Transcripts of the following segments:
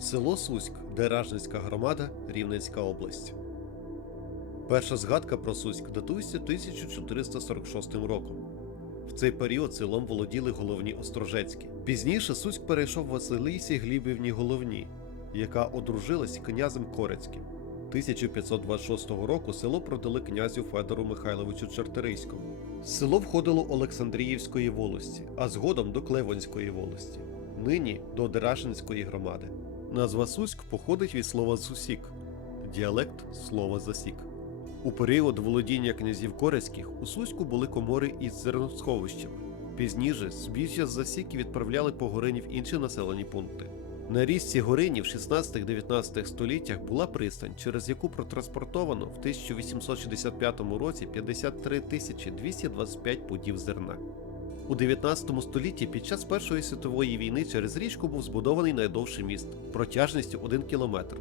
Село Суськ, Деражницька громада, Рівненська область. Перша згадка про Суськ датується 1446 роком. В цей період селом володіли головні Острожецькі. Пізніше Суськ перейшов Василисі Глібівні Головні, яка одружилась князем Корецьким. 1526 року село продали князю Федору Михайловичу Чартерийському. Село входило Олександріївської волості, а згодом до Клевонської волості, нині до Деражинської громади. Назва Суськ походить від слова Сусік, діалект слова засік. У період володіння князів Корецьких у Суську були комори із зерносховищами. Пізніше збіжжя з засіки відправляли по Горині в інші населені пункти. На річці Горині в 16-19 століттях була пристань, через яку протранспортовано в 1865 році 53 тисячі 225 пудів зерна. У 19 столітті під час Першої світової війни через річку був збудований найдовший міст протяжністю 1 кілометр.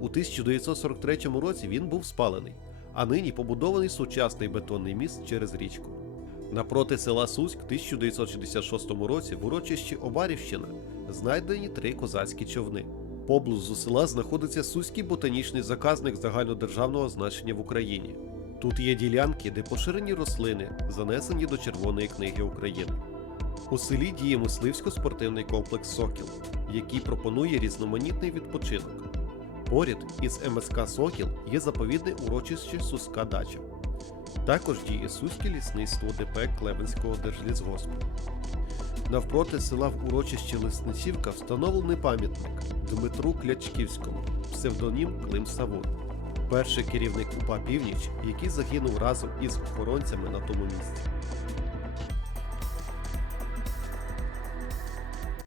У 1943 році він був спалений, а нині побудований сучасний бетонний міст через річку. Напроти села Суськ в 1966 році в урочищі Обарівщина знайдені три козацькі човни. Поблизу села знаходиться Суський ботанічний заказник загальнодержавного значення в Україні. Тут є ділянки, де поширені рослини, занесені до Червоної книги України. У селі діє мисливсько-спортивний комплекс Сокіл, який пропонує різноманітний відпочинок. Поряд із МСК Сокіл є заповідне урочище Суська дача. Також діє Суське лісництво ДП Клевенського держлісгоспу. Навпроти села в урочищі Лисницівка встановлений пам'ятник Дмитру Клячківському, псевдонім Клим Савун, перший керівник УПА Північ, який загинув разом із охоронцями на тому місці.